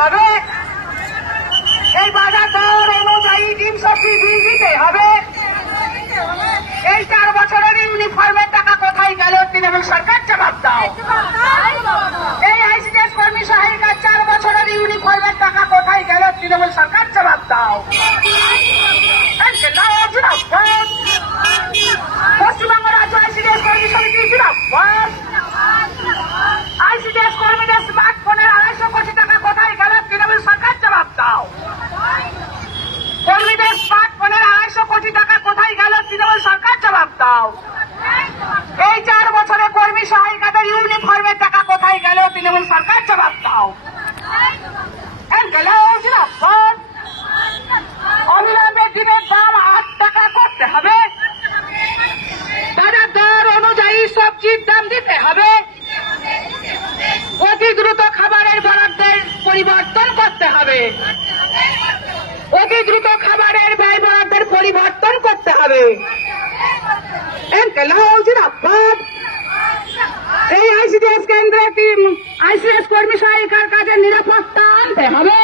হবে। এই বাজার দর অনুযায়ী ডিম সবজি বিল দিতে হবে। এই চার বছরের ইউনিফর্মের টাকা কোথায় গেল তৃণমূল সরকার জবাব দাও। এই আইসিডিএস কর্মী সহায়িকার চার বছরের ইউনিফর্মের টাকা কোথায় গেল তৃণমূল সরকার জবাব দাও। পশ্চিমবঙ্গ রাজ্য আইসিডিএস কর্মী সমিতি জিন্দাবাদ। আইসিডিএস কর্মীদের স্মার্টফোনের আড়াইশো কোটি টাকা কোথায় গেল তৃণমূল সরকার জবাব দাও কর্মীদের স্মার্টফোনের আড়াইশো কোটি টাকা কোথায় গেল তৃণমূল সরকার জবাব দাও। এই চার বছরে কর্মী সহায়িকাদের ইউনিফর্মের টাকা কোথায় গেল তৃণমূল সরকার জবাব দাও। অবিলম্বে দিনের দাম টাকা করতে হবে। দর অনুযায়ী দাম দিতে হবে। খাবারের পরিবর্তন করতে হবে। খাবারের পরিবর্তন করতে হবে। হচ্ছেন আব্বাদ এই আইসিডিএস কেন্দ্রে আইসিডিএস কর্মী সহায়িকার কাজের নিরাপত্তা আনতে হবে?